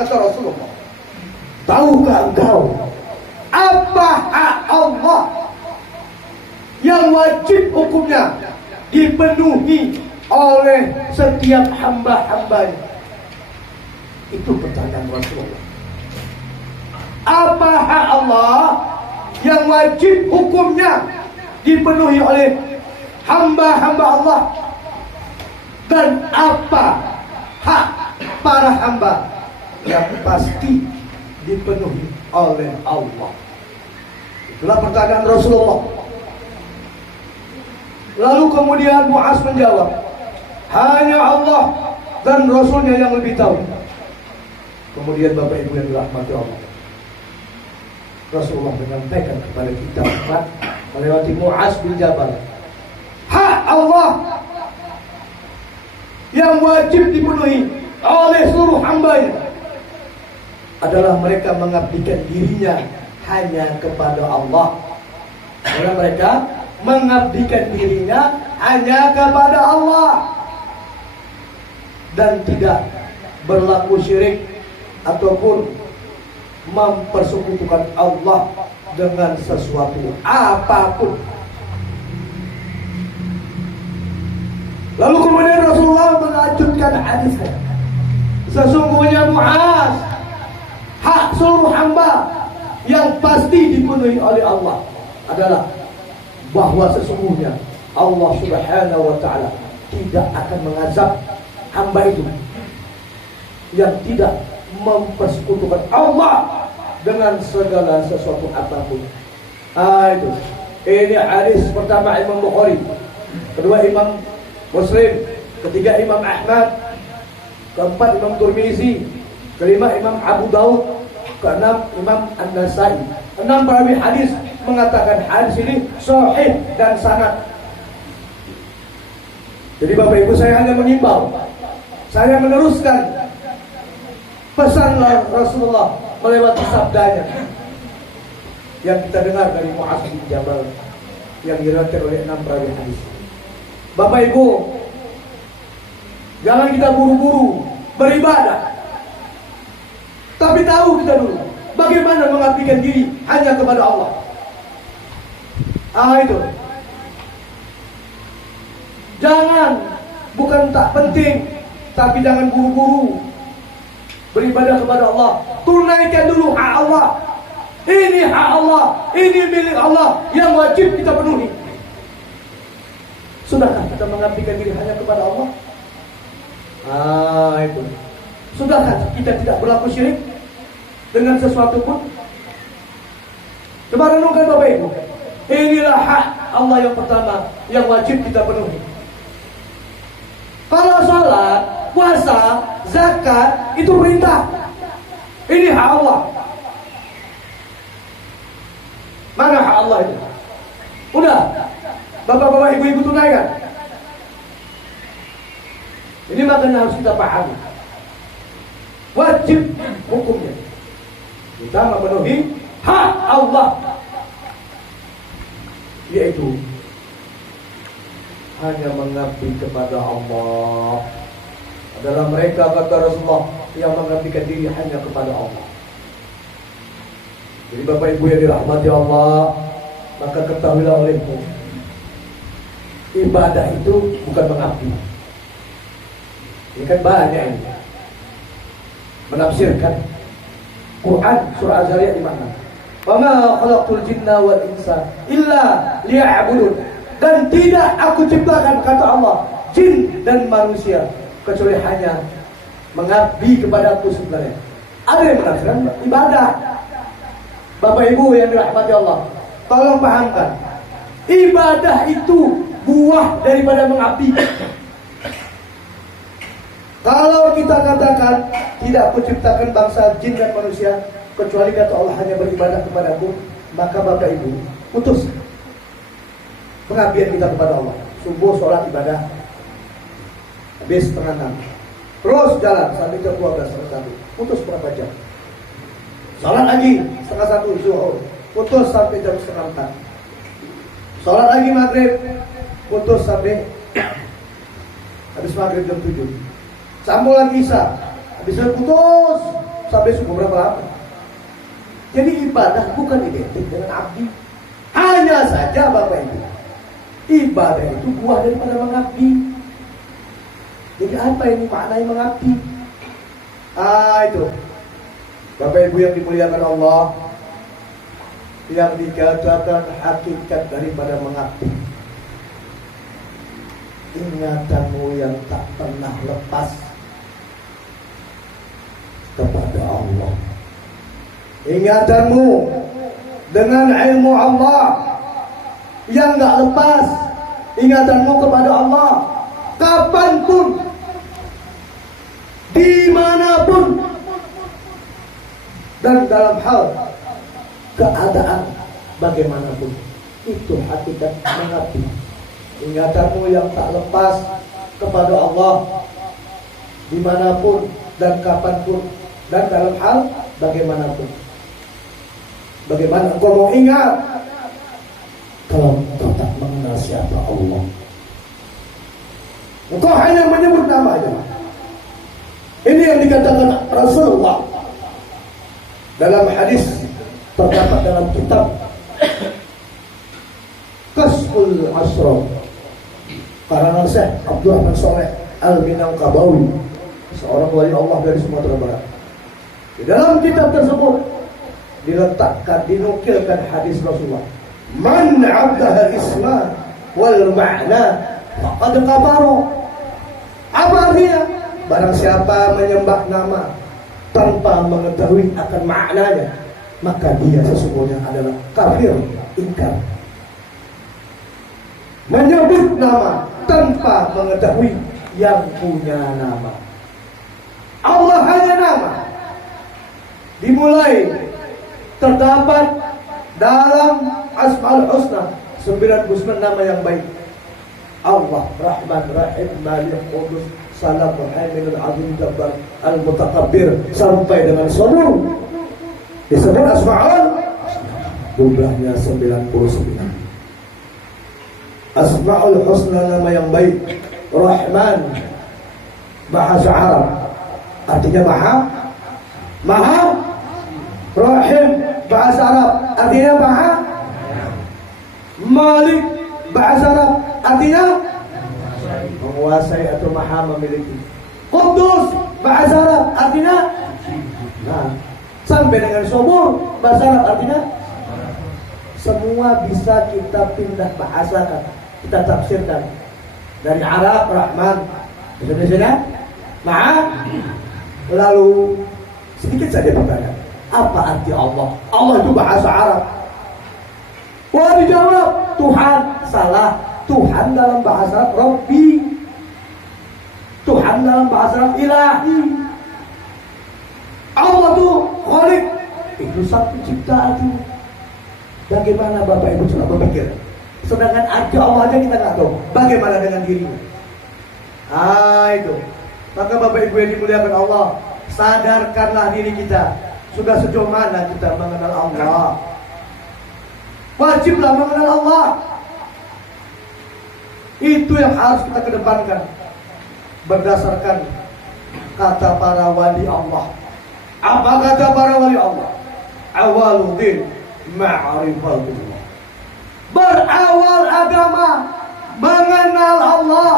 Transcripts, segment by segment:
kata Rasulullah, tahukah engkau apa hak Allah yang wajib hukumnya dipenuhi oleh setiap hamba-hambanya? Itu pertanyaan Rasulullah. Apa hak Allah yang wajib hukumnya dipenuhi oleh hamba-hamba Allah, dan apa hak para hamba yang pasti dipenuhi oleh Allah? Itulah pertanyaan Rasulullah. Lalu kemudian Mu'az menjawab, hanya Allah dan Rasulnya yang lebih tahu. Kemudian Bapak Ibu yang dirahmati Allah, Rasulullah menyampaikan kepada kita umat melewati Mu'az bin Jabal, hak Allah yang wajib dipenuhi oleh seluruh hambanya adalah mereka mengabdikan dirinya hanya kepada Allah. Karena mereka mengabdikan dirinya hanya kepada Allah dan tidak berlaku syirik ataupun mempersekutukan Allah dengan sesuatu apapun. Lalu kemudian Rasulullah melanjutkan hadisnya, sesungguhnya Mu'az, hak seluruh hamba yang pasti dipenuhi oleh Allah adalah bahwa sesungguhnya Allah Subhanahu wa ta'ala tidak akan mengazab hamba itu yang tidak mempersekutukan Allah dengan segala sesuatu apapun. Itu. Ini hadis pertama Imam Bukhari, kedua Imam Muslim, ketiga Imam Ahmad, keempat Imam Tirmizi, kelima Imam Abu Daud, keenam Imam An-Nasai. 6 perawi hadis mengatakan hadis ini sahih dan sanad. Jadi Bapak Ibu, saya hanya mengimbau, saya meneruskan pesan Rasulullah melewati sabdanya yang kita dengar dari Mu'az bin Jabal yang diriwayatkan oleh 6 perawi hadis. Bapak Ibu, jangan kita buru-buru beribadah, tapi tahu kita dulu bagaimana mengabdikan diri hanya kepada Allah. Itu. Jangan, bukan tak penting, tapi jangan buru-buru beribadah kepada Allah. Tunaikan dulu hak Allah. Ini hak Allah, ini milik Allah yang wajib kita penuhi. Sudahkah kita mengabdikan diri hanya kepada Allah? Itu. Sudahkah kita tidak berlaku syirik dengan sesuatu pun? Coba renungkan Bapak Ibu. Inilah hak Allah yang pertama yang wajib kita penuhi. Kalau sholat, puasa, zakat itu perintah. Ini hak Allah. Mana hak Allah itu? Udah, bapak-bapak, ibu-ibu tunaikan. Ini makanya harus kita pahami. Wajib hukumnya kita memenuhi hak Allah, yaitu hanya mengabdi kepada Allah. Adalah mereka, kata Rasulullah, yang mengabdikan diri hanya kepada Allah. Jadi Bapak Ibu yang dirahmati Allah, maka ketahuilah olehmu, ibadah itu bukan mengabdi. Ini kan banyak ini menafsirkan Quran surah Az-Zariyat di mana? Wa ma khalaqtul jinna wal insa illa liya'budun. Dan tidak aku ciptakan, kata Allah, jin dan manusia kecuali hanya mengabdi kepadaku sebenarnya. Ada yang menafsirkan ibadah. Bapak Ibu yang dirahmati Allah, tolong pahamkan, ibadah itu buah daripada mengabdi. Kalau kita katakan tidak kuciptakan bangsa jin dan manusia kecuali, kata Allah, hanya beribadah kepadaku, maka Bapak Ibu putus pengabdian kita kepada Allah. Subuh sholat ibadah, habis setengah 6, terus jalan sampai jam 12 setengah 1, putus berapa jam? Sholat lagi setengah 1 zuhur, putus sampai jam setengah 4. Sholat lagi maghrib, putus sampai habis maghrib jam 7. Sambung lagi isya, Habis itu putus sampai suku berapa lama. Jadi ibadah bukan identik dengan abdi. Hanya saja Bapak Ibu, ibadah itu buah daripada mengabdi. Jadi apa ini maknanya mengabdi? Itu Bapak Ibu yang dimuliakan Allah, yang dikatakan hakikat daripada mengabdi, ingatanmu yang tak pernah lepas kepada Allah. Ingatanmu dengan ilmu Allah yang gak lepas. Ingatanmu kepada Allah kapanpun, dimanapun, dan dalam hal keadaan bagaimanapun. Itu hakikat mengabdi. Ingatanmu yang tak lepas kepada Allah dimanapun dan kapanpun dan dalam hal bagaimanapun. Bagaimana engkau mau ingat kalau engkau tak mengenal siapa Allah? Engkau hanya menyebut namanya. Ini yang dikatakan Rasulullah dalam hadis terdapat dalam kitab Kasful Asrar karena Syekh Abdurrahman Saleh Al-Minangkabawi, seorang wali Allah dari Sumatera Barat. Di dalam kitab tersebut diletakkan, dinukilkan hadis Rasulullah, man abdaha isma wal ma'na faqad kafara. Apa artinya? Barang siapa menyembah nama tanpa mengetahui akan maknanya, maka dia sesungguhnya adalah kafir, ingkar. Menyebut nama tanpa mengetahui yang punya nama. Allah hanya nama. Dimulai terdapat dalam Asmaul Husna 99 nama yang baik. Allah, Rahman, Rahim, Malik, Qudus, Salam, Muhaimin, Azim, Jabbar, Al-Mutakabbir, sampai dengan Sabur. Disebut Asmaul, jumlahnya 99. Asmaul Husna nama yang baik. Rahman, bahasa Arab, artinya Maha. Rahim, bahasa Arab, artinya Maha. Malik, bahasa Arab, artinya menguasai atau Maha memiliki. Qudus, bahasa Arab, artinya sampai dengan Sabur, bahasa Arab, artinya semua bisa kita pindah bahasakan, kita tafsirkan. Dari Arab Rahman, Indonesia Maha. Lalu sedikit saja pertanyaan, apa arti Allah? Allah itu bahasa Arab. Wah, dijawab Tuhan. Salah. Tuhan dalam bahasa Arab Rabbi. Tuhan dalam bahasa Arab Ilahi. Allah itu Khalik. Itu satu ciptaan. Bagaimana Bapak Ibu coba berpikir? Sedangkan arti Allah aja kita nggak tahu. Bagaimana dengan dirinya? Itu. Maka Bapak Ibu yang dimuliakan Allah, sadarkanlah diri kita. Sudah sejauh mana kita mengenal Allah? Wajiblah mengenal Allah. Itu yang harus kita kedepankan. Berdasarkan kata para wali Allah. Apa kata para wali Allah? Awaludin ma'rifatullah. Berawal agama mengenal Allah.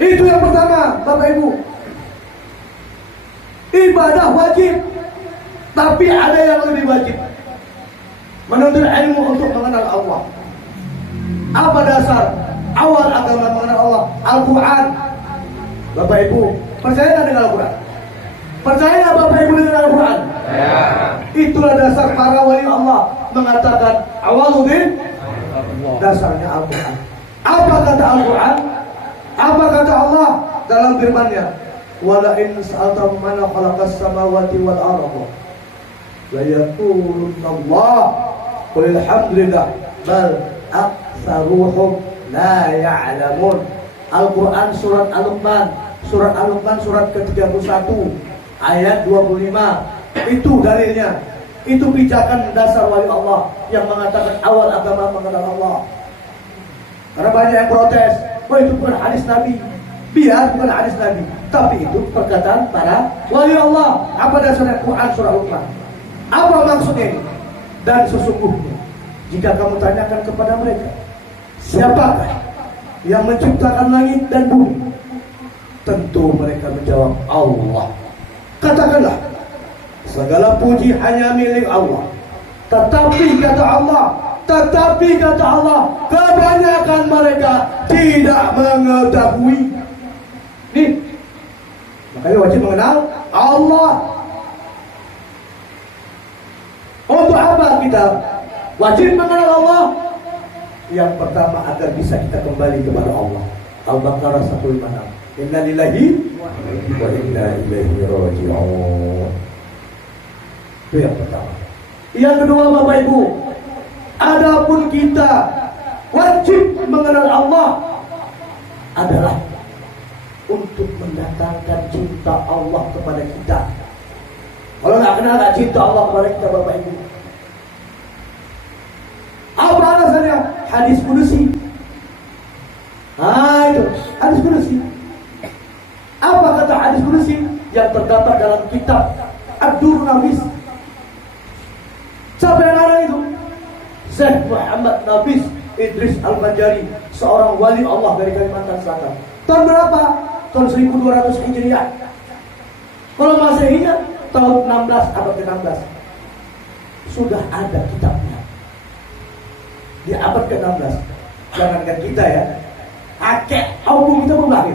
Itu yang pertama, Bapak Ibu. Ibadah wajib, tapi ada yang lebih wajib. Menuntut ilmu untuk mengenal Allah. Apa dasar awal agama mengenal Allah? Al-Quran. Bapak Ibu, percaya nggak dengan Al-Quran? Percaya nggak Bapak Ibu dengan Al-Quran? Ya. Itulah dasar para wali Allah mengatakan awaludin, dasarnya Al-Quran. Apa kata Al-Quran? Apa kata Allah dalam firman-Nya? Wala in sa'altum man khalaqas samawati wal arda la yaqulunna Allah qul alhamdulillah bal aktsaruhum la ya'lamun. Al-Quran surat Al-Luqman, surat ke-31 ayat 25. Itu dalilnya. Itu pijakan dasar wali Allah yang mengatakan awal agama mengenal Allah. Karena banyak yang protes, itu bukan hadis Nabi. Biar bukan hadis Nabi, Tapi itu perkataan para wali Allah. Apa dasarnya? Quran surah Luqman. Apa maksudnya ini? Dan sesungguhnya jika kamu tanyakan kepada mereka, siapakah yang menciptakan langit dan bumi? Tentu mereka menjawab, Allah. Katakanlah, segala puji hanya milik Allah. Tetapi kata Allah, kebanyakan mereka tidak mengetahui. Nih, makanya wajib mengenal Allah. Untuk apa kita wajib mengenal Allah? Yang pertama agar bisa kita kembali kepada Allah. Al-Baqarah 156. Inna lillahi wa inna ilaihi raji'un. Itu yang pertama. Yang kedua, Bapak Ibu, adapun kita wajib mengenal Allah adalah untuk mendatangkan cinta Allah kepada kita. Kalau nggak cinta Allah kepada kita, Bapak Ibu. Apa alasannya? Hadis Qudsi. Itu hadis Qudsi. Apa kata hadis Qudsi yang terdapat dalam kitab Ad-Durrun Nafis? Siapa yang ada itu? Syekh Muhammad Nafis Idris Al-Banjari, seorang wali Allah dari Kalimantan Selatan. Tahun berapa? Tahun 1200 Hijriah. Kalau Masehinya tahun 16, abad ke-16. Sudah ada kitabnya di abad ke-16. Jangankan kita ya, akek album kita pun lahir.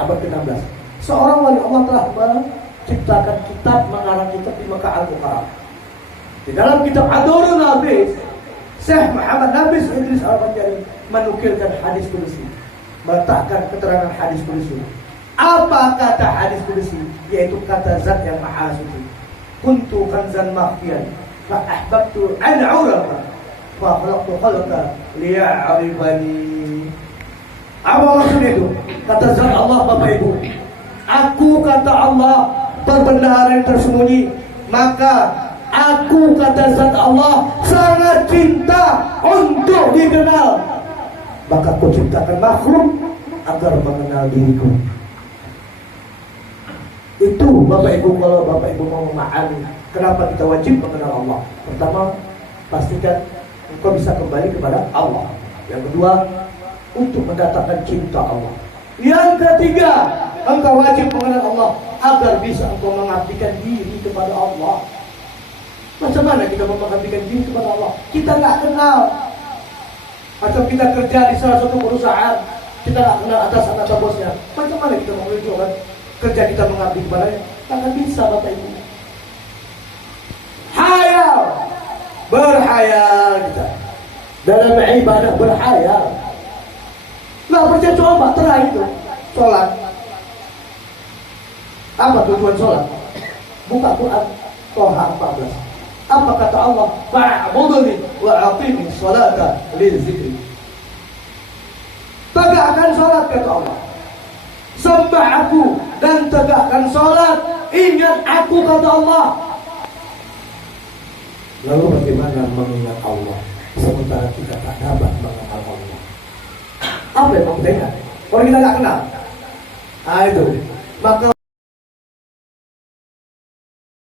Abad ke-16. Seorang wali Allah telah menciptakan kitab, mengarang kitab di Mekah Al-Mukarram. Di dalam kitab Ad-Durrun Nafis, Syekh Muhammad Nafis Idris Al-Banjari menukilkan hadis Qudsi, meletakkan keterangan hadis Qudsi. Apa kata hadis Qudsi? Yaitu kata Zat yang Maha Suci. Kuntu kanzan makhfiyan fa ahbabtu an urafa fa khalaqtu khalqa liya'rifani. Apa maksudnya itu? Kata Zat Allah, Bapak Ibu, aku kata Allah pembenaran yang tersembunyi, maka aku kata Zat Allah sangat cinta untuk dikenal, maka aku ciptakan makhluk agar mengenal diriku. Itu Bapak Ibu, kalau Bapak Ibu mau memahami kenapa kita wajib mengenal Allah. Pertama, pastikan engkau bisa kembali kepada Allah. Yang kedua, untuk mendatangkan cinta Allah. Yang ketiga, engkau wajib mengenal Allah agar bisa engkau mengabdikan diri kepada Allah. Macam mana kita mengabdikan diri kepada Allah? Kita nggak kenal. Macam kita kerja di salah satu perusahaan, kita nggak kenal atasan atau bosnya. Macam mana kita mau menunjukkan kerja kita mengabdi kepadanya? Takkan bisa, Bapak Ibu. Hayal, berhayal kita dalam ibadah, berhayal. Nggak percaya, coba terakhir itu sholat. Apa tujuan sholat? Buka Quran Toha 14. Apa kata Allah? Fa'buduni wa aqimi sholata li dzikri. Tegakkan sholat, kata Allah. Sembah aku dan tegakkan sholat. Ingat aku, kata Allah. Lalu bagaimana mengingat Allah sementara kita tak dapat mengenal Allah? Apa yang mau kita ingat? Orang kita tak kenal. Itu. Maka